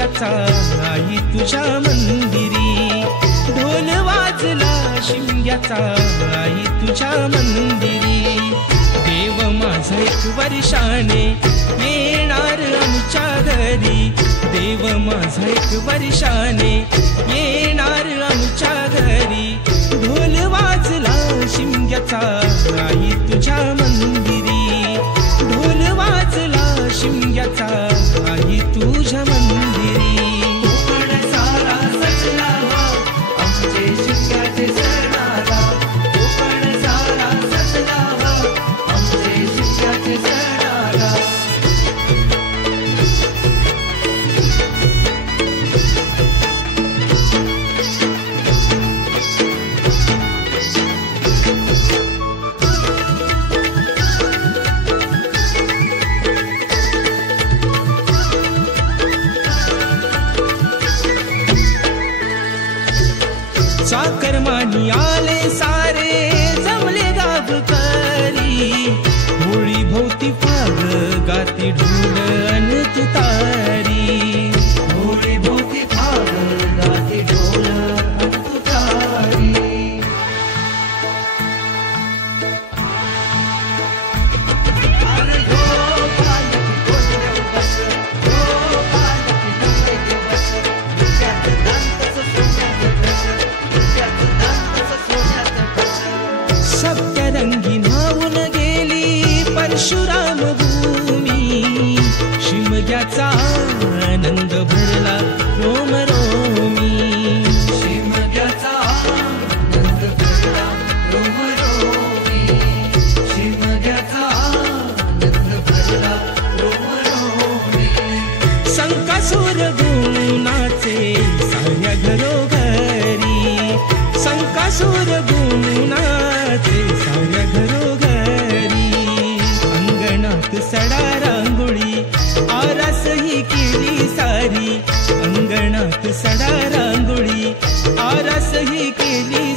शिमग्याचा आई तुझ्या मंदिरी, ढोल वाजला शिमग्याचा आई तुझ्या मंदिरी. देव माझा एक वर्षाने येणार आमच्या घरी, देव माझा एक वर्षाने येणार आमच्या घरी. ढोल वाजला शिमग्याचा आई तुझ्या मंदिरी, ढोल वाजला शिमग्याचा आई तुझ्या मंदिरी. कोकण सारा सजला आमचे शिमग्याचे सणाला, कोकण सारा सजला आमचे शिमग्याचे सणाला. चाकरमानी आले सारे जमले गावकरी, होळी भोवती फाग गाती ढोल अन तुतारी, होळी भोवती फाग गाती ढोल अन तुतारी. अरे हो पालकी गोंधळ बस, हो पालकी नवरे बस, त्यात दांतच सोन्याचं कस, त्यात दांतच सोन्याचं कस. सप्तरंगी न्हावून गेली परशुराम भूमी, शिमग्याचा आनंद भरला रोम रोमी. शिमग्याचा आनंद भरला रोमरोमी, शिमग्याचा आनंद भरला रोमरोमी. संकासूर गुणाचे साऱ्या घरोघरी, संकासूर गुणाचे साऱ्या घरोघरी. अंगणात सडा रांगोळी आरास ही केली सारी, अंगणात सडा रांगोळी आरास ही केली